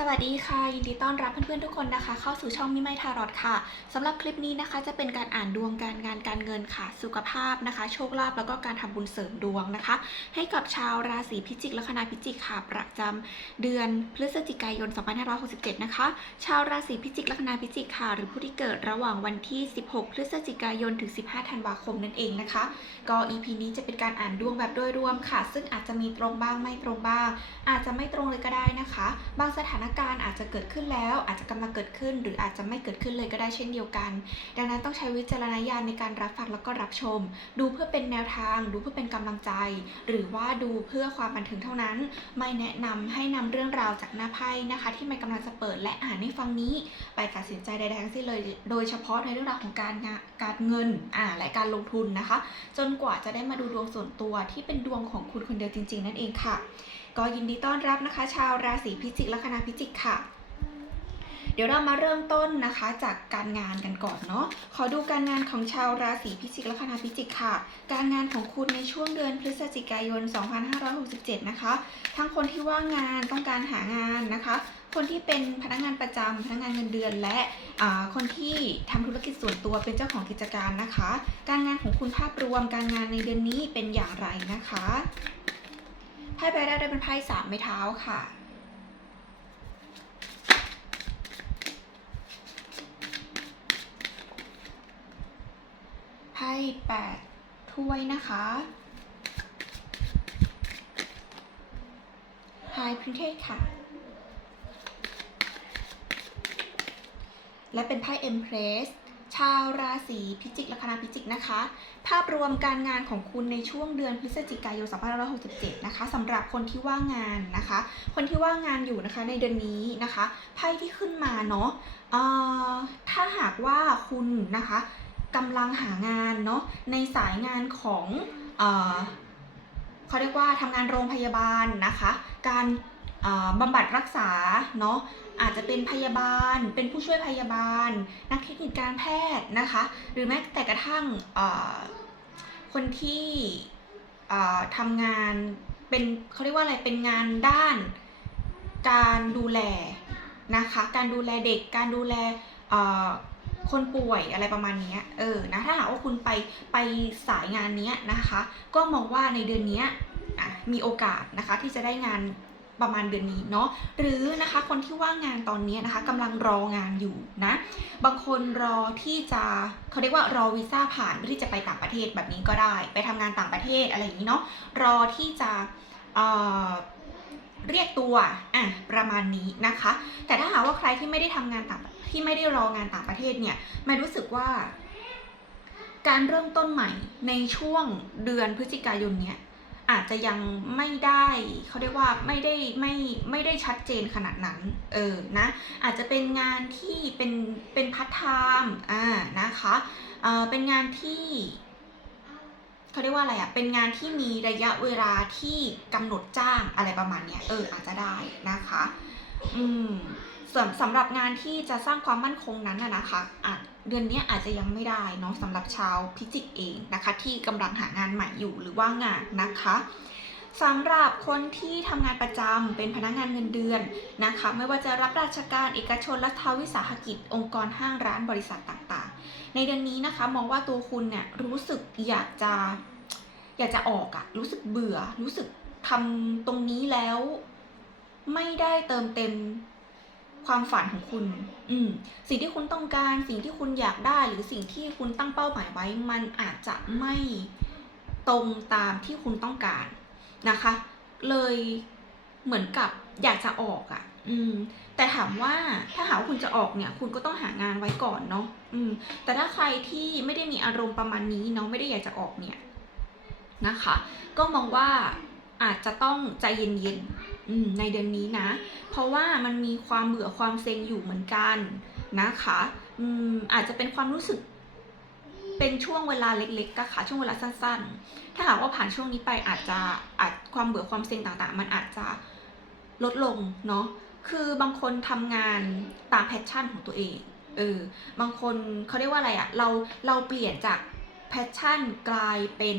สวัสดีค่ะ ยินดีต้อนรับเพื่อนๆทุกคนนะคะ เข้าสู่ช่องมิไมทารอดค่ะสำหรับคลิปนี้นะคะ จะเป็นการอ่านดวงการงานการเงินค่ะ สุขภาพนะคะ โชคลาภแล้วก็การทำบุญเสริมดวงนะคะ ให้กับชาวราศีพิจิกและคณะพิจิกค่ะ ประจำเดือนพฤศจิกายน 2567 นะคะ ชาวราศีพิจิกและคณะพิจิกค่ะ หรือผู้ที่เกิดระหว่างวันที่ 16 พฤศจิกายนถึง 15 ธันวาคมนั่นเองนะคะ ก็ EP นี้จะเป็นการอ่านดวงแบบโดยรวมค่ะ ซึ่งอาจจะมีตรงบ้างไม่ตรงบ้าง อาจจะไม่ตรงเลยก็ได้นะคะ บางสถานการณ์อาจจะเกิดขึ้นแล้ว อาจจะกำลังเกิดขึ้น หรืออาจจะไม่เกิดขึ้นเลยก็ได้เช่นเดียวกัน ดังนั้นต้องใช้วิจารณญาณในการรับฟังแล้วก็รับชม ดูเพื่อเป็นแนวทาง ดูเพื่อเป็นกำลังใจ หรือว่าดูเพื่อความบันเทิงเท่านั้น ไม่แนะนำให้นำเรื่องราวจากหน้าไพ่นะคะ ที่ไม่กำลังจะเปิดและอ่านให้ฟังนี้ ไปตัดสินใจใดๆทั้งสิ้นเลย โดยเฉพาะในเรื่องราวของการงานการเงินอ่าและการลงทุนนะคะ จนกว่าจะได้มาดูดวงส่วนตัวที่เป็นดวงของคุณคนเดียวจริง ๆ นั่นเองค่ะ ก็ยินดีต้อนรับนะคะ ชาวราศีพิจิกและคณะพิจิกค่ะ เดี๋ยวเรามาเริ่มต้นนะคะจากการงานกันก่อนเนาะ ขอดูการงานของชาวราศีพิจิกและคณะพิจิกค่ะ การงานของคุณในช่วงเดือนพฤศจิกายน 2567 นะคะ ทั้งคนที่ว่างงานต้องการหางานนะคะ คนที่เป็นพนักงานประจำพนักงานเงินเดือนและคนที่ทำธุรกิจส่วนตัวเป็นเจ้าของกิจการนะคะ การงานของคุณภาพรวมการงานในเดือนนี้เป็นอย่างไรนะคะ ไพ่ใบแรกได้เป็นไพ่สามไม้เท้าค่ะ ไพ่แปดถ้วยนะคะไพ่พริเทศค่ะ และเป็นไพ่เอ็มเพรส ชาวราศีพิจิกละคณะพิจิกนะคะ ภาพรวมการงานของคุณในช่วงเดือนพฤศจิกายน 2567 นะคะสำหรับคนที่ว่างงานนะคะ คนที่ว่างงานอยู่นะคะในเดือนนี้นะคะไพ่ที่ขึ้นมาเนาะเอ่อถ้าหากว่าคุณนะคะกำลังหางานเนาะในสายงานของเขาเรียกว่าทำงานโรงพยาบาลนะคะ การ บำบัดรักษาเนาะอาจจะเป็นพยาบาล เป็นผู้ช่วยพยาบาล นักเทคนิคการแพทย์นะคะ หรือแม้แต่กระทั่งคนที่ทำงานเป็นเขาเรียกว่าอะไรเป็นงานด้านการดูแลนะคะ การดูแลเด็กการดูแลคนป่วยอะไรประมาณนี้เออนะถ้าหากว่าคุณไปไปสายงานนี้นะคะ ก็มองว่าในเดือนนี้มีโอกาสนะคะที่จะได้งาน ประมาณเดือนนี้เนาะหรือนะคะคนที่ว่างงานตอนนี้นะคะกำลังรองานอยู่นะ บางคนรอที่จะเขาเรียกว่ารอวีซ่าผ่านเพื่อที่จะไปต่างประเทศแบบนี้ก็ได้ ไปทำงานต่างประเทศอะไรอย่างนี้เนาะรอที่จะเเรียกตัวอะประมาณนี้นะคะ แต่ถ้าหากว่าใครที่ไม่ได้ทำงานต่างที่ไม่ได้รองานต่างประเทศเนี่ยไม่รู้สึกว่า การเริ่มต้นใหม่ในช่วงเดือนพฤศจิกายนเนี่ย อาจจะยังไม่ได้เขาเรียกว่าไม่ได้ไม่ไม่ได้ชัดเจนขนาดนั้นเออนะอาจจะเป็นงานที่เป็นเป็นพัฒไทม์อ่านะคะเออเป็นงานที่เขาเรียกว่าอะไรอะเป็นงานที่มีระยะเวลาที่กำหนดจ้างอะไรประมาณเนี้ย เอออาจจะได้นะคะ อืม ส่วนสำหรับงานที่จะสร้างความมั่นคงนั้นนะคะอาจเดือนนี้อาจจะยังไม่ได้เนาะสำหรับชาวพิจิกเองนะคะ ที่กำลังหางานใหม่อยู่หรือว่างงานนะคะสำหรับคนที่ทำงานประจำเป็นพนักงานเงินเดือนนะคะ ไม่ว่าจะรับราชการเอกชนรัฐวิสาหกิจ องค์กรห้างร้านบริษัทต่างๆ ในเดือนนี้นะคะมองว่าตัวคุณเนี่ยรู้สึกอยากจะอยากจะออกอะรู้สึกเบื่อ รู้สึกทำตรงนี้แล้ว ไม่ได้เติมเต็ม ความฝันของคุณ อืม สิ่งที่คุณต้องการ สิ่งที่คุณอยากได้ หรือสิ่งที่คุณตั้งเป้าหมายไว้ มันอาจจะไม่ตรงตามที่คุณต้องการนะคะ เลยเหมือนกับอยากจะออกอะ่ะ อืม แต่ถามว่าถ้าหากว่าคุณจะออกเนี่ย คุณก็ต้องหางานไว้ก่อนเนาะ อืม แต่ถ้าใครที่ไม่ได้มีอารมณ์ประมาณนี้เนาะ ไม่ได้อยากจะออกเนี่ยนะคะ ก็มองว่าอาจจะต้องใจเย็นๆอืม ในเดือนนี้นะ เพราะว่ามันมีความเบื่อความเซ็งอยู่เหมือนกันนะคะอืมอาจจะเป็นความรู้สึกเป็นช่วงเวลาเล็กๆก็ค่ะช่วงเวลาสั้นๆ ถ้าหากว่าผ่านช่วงนี้ไปอาจจะอาจความเบื่อความเซ็งต่างๆ มันอาจจะลดลงเนาะคือบางคนทำงานตามแพชชั่นของตัวเองเออบางคนเขาเรียกว่าอะไรอะเราเราเปลี่ยนจากแพชชั่นกลายเป็น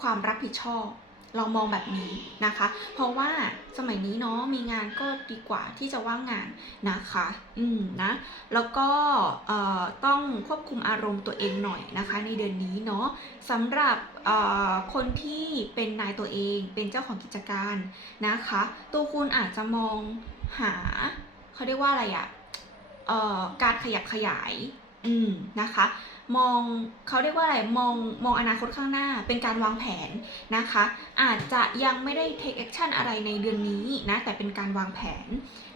ความรับผิดชอบ เรามองแบบนี้นะคะ เพราะว่าสมัยนี้เนาะมีงานก็ดีกว่าที่จะว่างงานนะคะ อืมนะ แล้วก็ต้องควบคุมอารมณ์ตัวเองหน่อยนะคะ ในเดือนนี้เนาะสำหรับคนที่เป็นนายตัวเองเป็นเจ้าของกิจการนะคะ ตัวคุณอาจจะมองหาเขาเรียกว่าอะไรอะเอ่อการขยับขยาย อืมนะคะ มองเขาเรียกว่าอะไรมองมองอนาคตข้างหน้าเป็นการวางแผนนะคะ อาจจะยังไม่ได้ take action อะไรในเดือนนี้นะแต่เป็นการวางแผน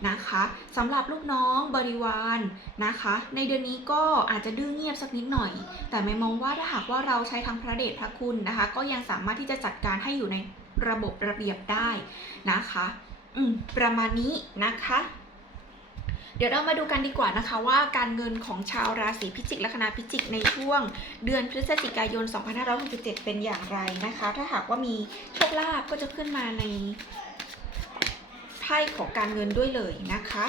นะคะสำหรับลูกน้องบริวารนะคะ ในเดือนนี้ก็อาจจะดื้อเงียบสักนิดหน่อย แต่ไม่มองว่าถ้าหากว่าเราใช้ทั้งพระเดชพระคุณนะคะ ก็ยังสามารถที่จะจัดการให้อยู่ในระบบระเบียบได้นะคะอืมประมาณนี้นะคะ เดี๋ยวเรามาดูกันดีกว่านะคะว่าการเงินของชาวราศีพิจิกและคณะพิจิกในช่วงเดือนพฤศจิกายน 2567 เป็นอย่างไรนะคะ ถ้าหากว่ามีโชคลาภก็จะขึ้นมาในไพ่ของการเงินด้วยเลยนะคะ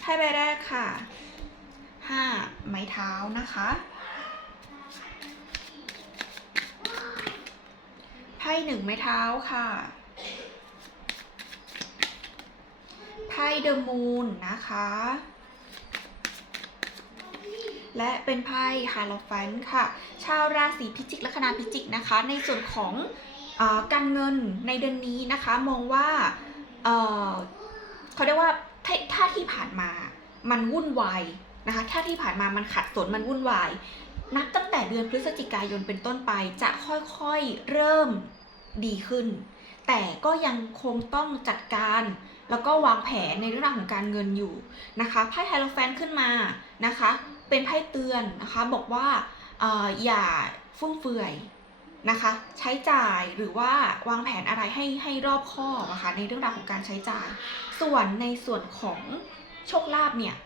ไพ่ใบแรกค่ะ 5 ไม้เท้านะคะไพ่หนึ่งไม้เท้าค่ะ ไพ่เดอะมูนนะคะ และเป็นไพ่ฮาโลฟันค่ะ ชาวราศีพิจิกและคณะพิจิกนะคะ ในส่วนของอการเงินในเดือนนี้นะคะ มองว่าเเขาเรียกว่าถ้าถ้าที่ผ่านมามันวุ่นวายนะคะ ถ้าที่ผ่านมามันขัดสนมันวุ่นวายนับตั้งแต่เดือนพฤศจิกายนเป็นต้นไปจะค่อยๆเริ่มดีขึ้น แต่ก็ยังคงต้องจัดการ แล้วก็วางแผนในเรื่องราวของการเงินอยู่นะคะไพ่ไฮโลแฟนขึ้นมานะคะ เป็นไพ่เตือนนะคะ บอกว่าอออย่าฟุ่มเฟือยนะคะ ใช้จ่ายหรือว่าวางแผนอะไรให้ให้รอบคอบนะคะในเรื่องราวของการใช้จ่าย ส่วนในส่วนของโชคลาภเนี่ย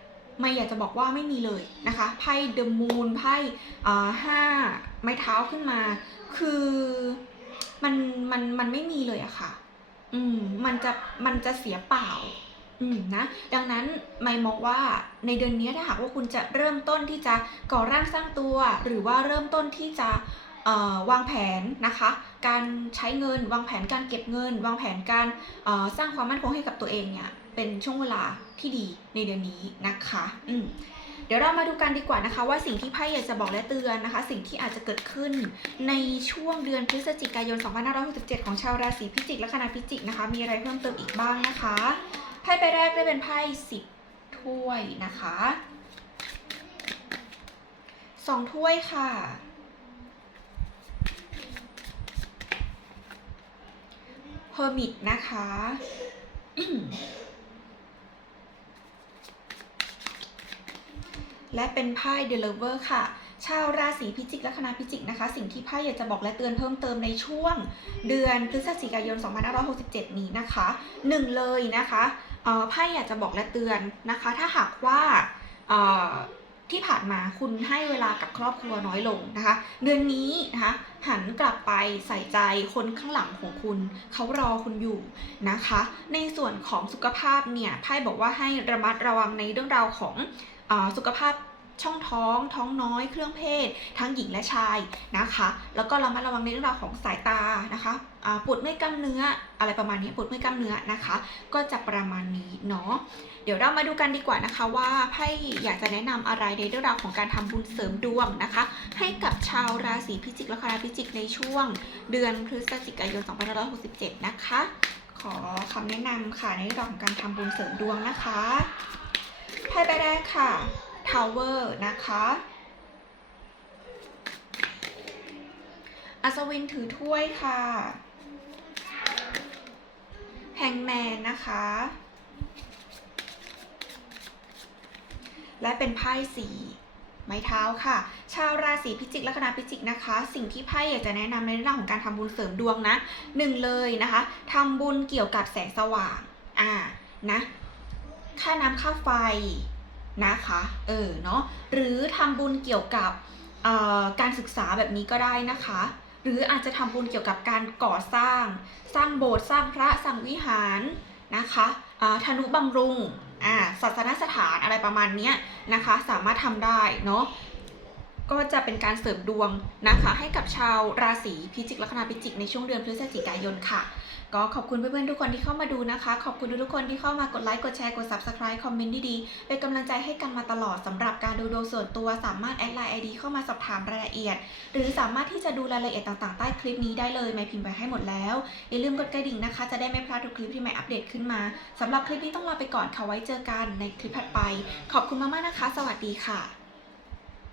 ไม่อยากจะบอกว่าไม่มีเลยนะคะไพ่เดอะมูนไพ่ห้าไม้เท้าขึ้นมา คือมันมันมันไม่มีเลยอะค่ะ อืมมันจะมันจะเสียเปล่า อืมนะ ดังนั้นไม่มองว่าในเดือนนี้ถ้าหากว่าคุณจะเริ่มต้นที่จะก่อร่างสร้างตัว หรือว่าเริ่มต้นที่จะวางแผนนะคะ การใช้เงิน วางแผนการเก็บเงิน วางแผนการสร้างความมั่นคงให้กับตัวเองเนี่ยเป็นช่วงเวลาที่ดีในเดือนนี้นะคะ อืม เดี๋ยวเรามาดูกันดีกว่านะคะว่าสิ่งที่ไพ่อยากจะบอกและเตือนนะคะ สิ่งที่อาจจะเกิดขึ้นในช่วงเดือนพฤศจิกายน 2567 ของชาวราศีพิจิกและคณะพิจิกนะคะ มีอะไรเพิ่มเติมอีกบ้างนะคะไพ่ใบแรกได้เป็นไพ่สิบถ้วยนะคะสองถ้วยค่ะเพอร์มิตนะคะ และเป็นไพ่เดลเวอร์ค่ะ ชาวราศีพิจิกและคณะพิจิกนะคะ สิ่งที่ไพ่อยากจะบอกและเตือนเพิ่มเติมในช่วง เดือนพฤศจิกายน 2567 นี้นะคะหนึ่งเลยนะคะเอ่อไพ่อยากจะบอกและเตือนนะคะ ถ้าหากว่าที่ผ่านมาคุณให้เวลากับครอบครัวน้อยลงนะคะ เดือนนี้นะคะหันกลับไปใส่ใจคนข้างหลังของคุณ เขารอคุณอยู่นะคะ ในส่วนของสุขภาพเนี่ยไพ่บอกว่าให้ระมัดระวังในเรื่องราวของอสุขภาพ ช่องท้อง ท้องน้อย เครื่องเพศ ทั้งหญิงและชายนะคะ แล้วก็เรามาระวังในเรื่องราวของสายตานะคะปวดเมื่อยกล้ามเนื้ออะไรประมาณนี้ปวดเมื่อยกล้ามเนื้อนะคะ ก็จะประมาณนี้เนาะเดี๋ยวเรามาดูกันดีกว่านะคะว่าไพ่อยากจะแนะนำอะไรในเรื่องราวของการทำบุญเสริมดวงนะคะ ให้กับชาวราศีพิจิกและคณะพิจิกในช่วง เดือนพฤศจิกายน 2567 นะคะ ขอคำแนะนำค่ะในเรื่องของการทำบุญเสริมดวงนะคะไพ่ใบแรกค่ะ Tower นะคะอัศวินถือถ้วยค่ะแฮงแมนนะคะ และเป็นไพ่สีไม้เท้าค่ะ ชาวราศีพิจิกและคณะพิจิกนะคะ สิ่งที่ไพ่อยากจะแนะนำในเรื่องของการทำบุญเสริมดวงนะหนึ่งเลยนะคะทำบุญเกี่ยวกับแสงสว่าง อ่า นะ ค่าน้ำค่าไฟ นะคะเออเนาะหรือทำบุญเกี่ยวกับการศึกษาแบบนี้ก็ได้นะคะ หรืออาจจะทำบุญเกี่ยวกับการก่อสร้าง สร้างโบสถ์สร้างพระสร้างวิหารนะคะอ่าธนุบำรุงศาสนสถานอะไรประมาณนี้นะคะ สามารถทำได้เนาะ ก็จะเป็นการเสริมดวงนะคะ ให้กับชาวราศีพิจิกลัคนาพิจิกในช่วงเดือนพฤศจิกายนค่ะ ก็ขอบคุณเพื่อนๆทุกคนที่เข้ามาดูนะคะ ขอบคุณทุกๆคนที่เข้ามากดไลค์กดแชร์กด subscribe คอมเมนต์ดีๆเป็นกำลังใจให้กันมาตลอดสำหรับการดูดวงส่วนตัวสามารถแอดไลน์ ID เข้ามาสอบถามรายละเอียด หรือสามารถที่จะดูรายละเอียดต่างๆใต้คลิปนี้ได้เลยไม่พิมพ์ไปให้หมดแล้วอย่าลืมกดกระดิ่งนะคะ จะได้ไม่พลาดทุกคลิปที่ไม่อัปเดตขึ้นมาสำหรับคลิปนี้ต้องลาไปก่อนค่ะไว้เจอกันในคลิปถัดไป ขอบคุณมากๆนะคะ สวัสดีค่ะ